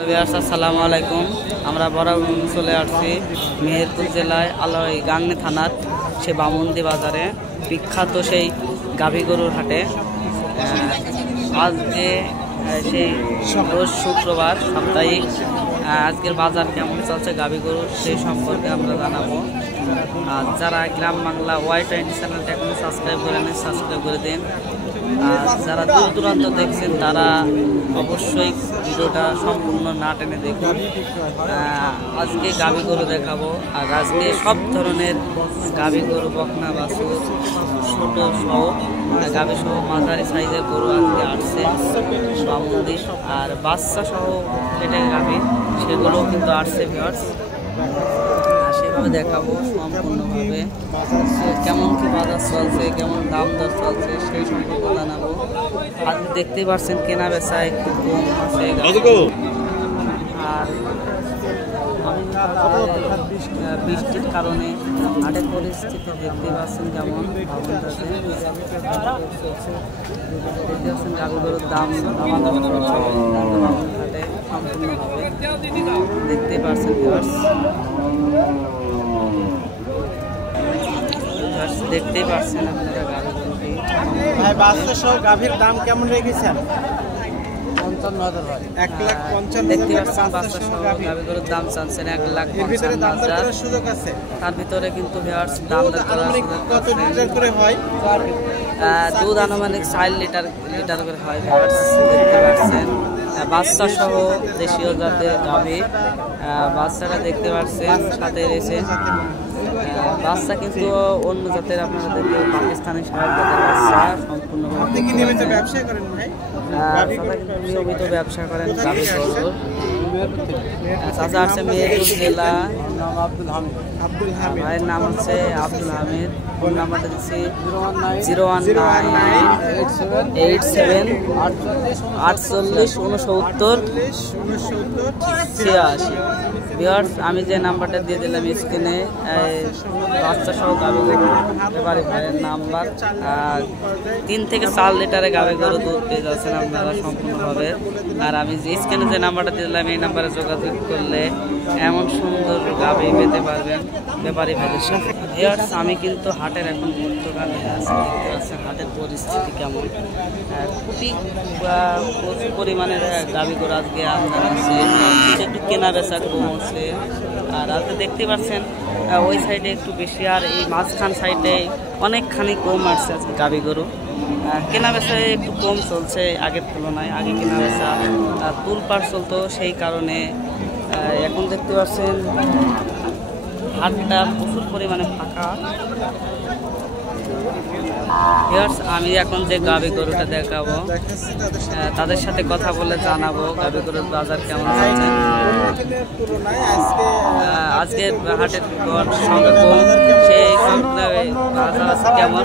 আসসালামু আলাইকুম। আমরা বরাবর চলে আসছি মেহেরপুর জেলায় আলোয় গাংনী থানার সে বামন্দি বাজারে বিখ্যাত সেই গাভী গরুর হাটে। আজকে সেই রোজ শুক্রবার সাপ্তাহিক। আজকের বাজার কেমন চলছে গাভী গরুর সেই সম্পর্কে আমরা জানাবো। আর যারা গ্রাম বাংলা ওয়াই20 চ্যানেলটা এখনো সাবস্ক্রাইব করে নেন, সাবস্ক্রাইব করে দিন। আর যারা দূর দূরান্ত দেখছেন তারা অবশ্যই ভিডিওটা সম্পূর্ণ না টেনে দেখুন। আজকে গাভী গরু দেখাবো। আর আজকে সব ধরনের গাভী গরু, বকনা, বাছুর, ছোট সহ গাভী সহ মাঝারি সাইজের গরু আজকে আসছে বামন্দি। আর বাচ্চা সহ যেটা গাভী সেগুলোও কিন্তু আসছে ভিউয়ার্স। সেভাবে দেখাবো সম্পূর্ণভাবে কেমন কি বাজার চলছে, কেমন দাম দর চলছে সেই সম্পর্কে জানাবো। আজকে দেখতেই পাচ্ছেন কেনা বেচা একটু কম আছে। আর বৃষ্টির কারণে হাটের পরিস্থিতি দেখতে পাচ্ছেন কেমন দেখতে পাচ্ছেন গাভী গরুর দাম হাটে সম্পূর্ণভাবে দেখতে পাচ্ছেন ভিউয়ার্স। দেখতেই পাচ্ছেন আপনারা বাচ্চা সহ গাভীর দাম কেমন রেখেছেন? 55,000। দেখতে পাচ্ছেন বাচ্চা সহ গাভী গরুর দাম চাচ্ছেন 1,55,000। সুযোগ আছে তার ভিতরে কিন্তু ভিউয়ার্স দাম দর করার কত লিটার করে হয়? দুধ আনুমানিক 4 লিটার করে হয় ভিউয়ার্স। দেখতে পাচ্ছেন বাচ্চা সহ দেশীয় জাতের গাভী। বাচ্চাটা দেখতে পাচ্ছেন সাথে রয়েছে বাচ্চা কিন্তু অন্য জাতের, আপনারা দেখতে পাকিস্তানি সার জাতের বাচ্চা সম্পূর্ণভাবে। নিয়মিত ব্যবসা করেন ভাই? নিয়মিত ব্যবসা করেন গাভী গরুর। চাচা আসছে মেহেরপুর জেলা। ভাইয়ের নাম হচ্ছে আব্দুল হামিদ। ফোন নাম্বারটা দিচ্ছি 019-87-48-69-86। ভিউয়ার্স, আমি যে নাম্বারটা দিয়ে দিলাম স্ক্রিনে, বাচ্চা সহ গাভী গরু ব্যাপারী ভাইয়ের নাম্বার। 3 থেকে 4 লিটারে গাভী গরু দুধ পেয়ে যাচ্ছেন আপনারা সম্পূর্ণভাবে। আর আমি যে স্ক্রিনে যে নাম্বারটা দিয়ে দিলাম এই নাম্বারে যোগাযোগ করলে এমন সুন্দর গাভী পেতে পারবেন ব্যাপারী ভাইদের সাথে। ভিউয়ার্স, আমি কিন্তু হাটের এখন পর্তুগালে আছি। দেখতে পাচ্ছেন হাটের পরিস্থিতি কেমন। খুবই প্রচুর পরিমাণের গাভী গরু আজকে আমদানি আছে, একটু কেনা বেচা কম আছে। আর আজকে দেখতে পাচ্ছেন ওই সাইডে একটু বেশি, আর এই মাঝখান সাইডে অনেকখানি কম আসছে আজকে গাভী গরু। কেনা বেচা একটু কম চলছে আগের তুলনায়। আগে কেনা বেচা তুলপাড় চলতো, সেই কারণে এখন দেখতে পাচ্ছেন হাটটা প্রচুর পরিমাণে ফাঁকা। আমি এখন যে গাভী গরুটা দেখাবো তাদের সাথে কথা বলে জানাবো গাভী গরুর বাজার কেমন চলছে। আজকে হাটের সংখ্যা কম, সেই বাজার কেমন।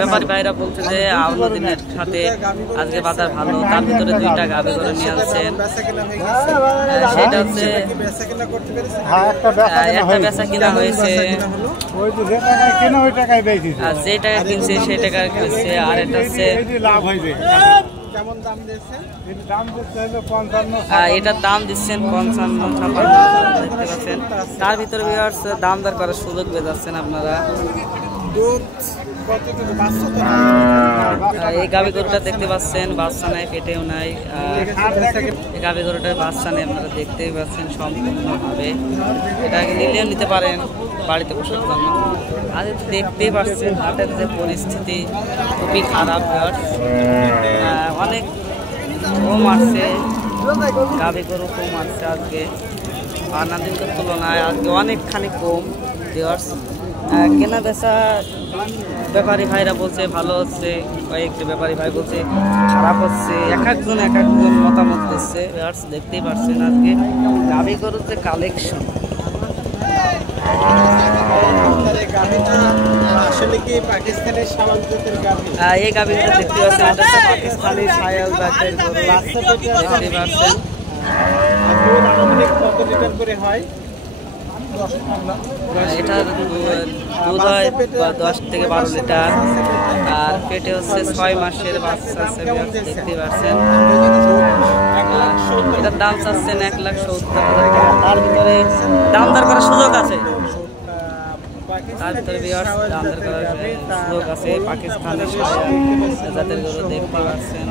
ব্যাপারী ভাইরা বলছে যে অন্য দিনের সাথে আজকে বাজার ভালো। তার ভিতরে 2টা গাভী গরু নিয়ে আসছেন। সেটা হচ্ছে একটা বেচা কিনা হয়েছে, আর যে টাকা কিনছে সেই টাকা কিনছে। আর এটা হচ্ছে এটার দাম দিচ্ছেন 55-56। দেখতে পাচ্ছেন তার ভিতরে দাম দর করার সুযোগ পেয়ে যাচ্ছেন আপনারা। এই গাভী গরুটা দেখতে পাচ্ছেন বাচ্চা নাই, পেটেও নাই। এই গাভী গরুটার বাচ্চা নেই, আপনারা দেখতেই পাচ্ছেন সম্পূর্ণভাবে। এটাকে নিলেও নিতে পারেন বাড়িতে বসার জন্য। আজ দেখতেই পাচ্ছেন হাটের যে পরিস্থিতি খুবই খারাপ। অনেক কম আসছে গাভী গরু, কম আসছে আজকে অন্য দিনের তুলনায়। আজকে অনেকখানি কম ভিউয়ার্স। কেনা বেচা ব্যাপারী ভাইরা বলছে ভালো হচ্ছে, কয়েকটি ব্যাপারী ভাই বলছে খারাপ হচ্ছে। এক একজন মতামত দিচ্ছে। দেখতেই পাচ্ছেন আজকে গাভী গরুর যে কালেকশন। এই গাভীটা দেখতে পাচ্ছেন এটা হচ্ছে পাকিস্তানি শায়াল জাতের গরু। দেখতে পাচ্ছেন কত লিটার করে হয়? এটার দুধ হয় 10 থেকে 12 লিটার। আর পেটে হচ্ছে 6 মাসের বাচ্চা আছে, দেখতে পাচ্ছেন। দাম চাচ্ছেন 1,70,000 টাকা। তার ভিতরে দাম দর করার সুযোগ আছে, তার ভিতরে দাম দর করার সুযোগ আছে। পাকিস্তানি জাতের গরু দেখতে পাচ্ছেন,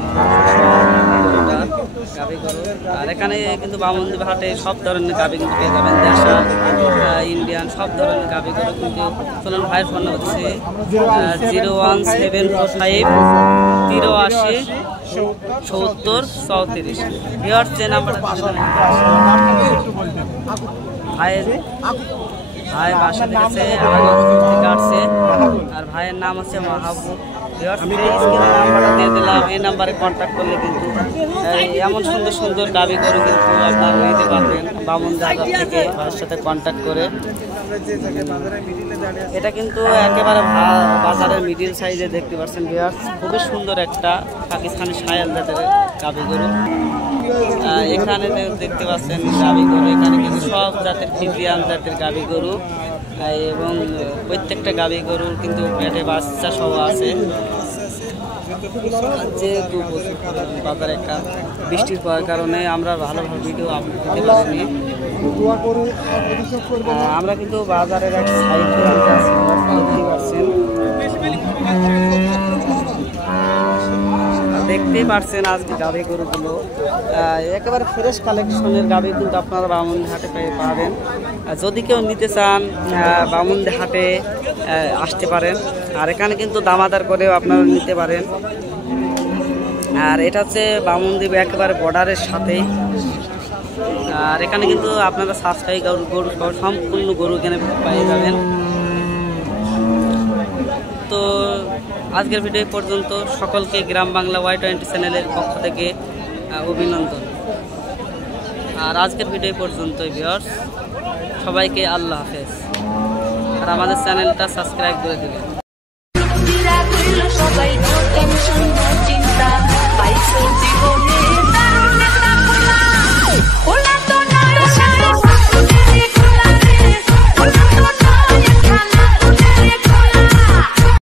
গাভী গরু। আর এখানে কিন্তু বামন্দি হাটে সব ধরনের গাভী কিন্তু পেয়ে যাবেন, দেশা ইন্ডিয়ান সব ধরনের গাভী গরু কিন্তু। চলুন ভাইয়ের ফোন হচ্ছে 01745 83 70 34। ভিউয়ার্স যে নাম্বারটা ভাই বাসা থেকে আসছে, আর ভাইয়ের নাম হচ্ছে মাহবুব। নাম্বারটা দিয়ে দিলাম, এই নাম্বারে কন্ট্যাক্ট করলে কিন্তু এমন সুন্দর সুন্দর গাভী গরু কিন্তু আপনারা নিতে পারবেন বামুনদি হাট থেকে ভাইয়ের সাথে কন্ট্যাক্ট করে। এটা কিন্তু একেবারে বাজারের মিডিল সাইজে দেখতে পাচ্ছেন ভিউয়ার্স, খুবই সুন্দর একটা পাকিস্তানি শায়াল জাতের গাভী গরু। এখানে দেখতে পাচ্ছেন গাভী গরু, এখানে কিন্তু সব জাতের ফ্রিজিয়ান জাতের গাভী গরু, এবং প্রত্যেকটা গাভী গরুর কিন্তু পেটে বাচ্চা সহ আছে। যেহেতু বাজারে একটা বৃষ্টির পর কারণে আমরা ভালোভাবে ভিডিও আপলোড দিতে পারিনি। আমরা কিন্তু বাজারের এক সাইড দেখতে পাচ্ছেন, দেখতেই পারছেন আজকে গাভী গরুগুলো একেবারে ফ্রেশ কালেকশনের গাভী কিন্তু আপনারা বামুনদি হাটে পেয়ে পাবেন। যদি কেউ নিতে চান বামুনদি হাটে আসতে পারেন, আর এখানে কিন্তু দামাদার করেও আপনারা নিতে পারেন। আর এটা হচ্ছে বামুনদি একেবারে বর্ডারের সাথেই। আর এখানে কিন্তু আপনারা সাশ্রয়ী গরু সম্পূর্ণ গরু এখানে পেয়ে যাবেন। তো আজকের ভিডিও পর্যন্ত, সকলকে গ্রাম বাংলা Y20 চ্যানেলের পক্ষ থেকে অভিনন্দন। আর আজকের ভিডিও পর্যন্তই ভিউয়ার্স, সবাইকে আল্লাহ হাফেজ। আর আমাদের চ্যানেলটা সাবস্ক্রাইব করে দেবেন।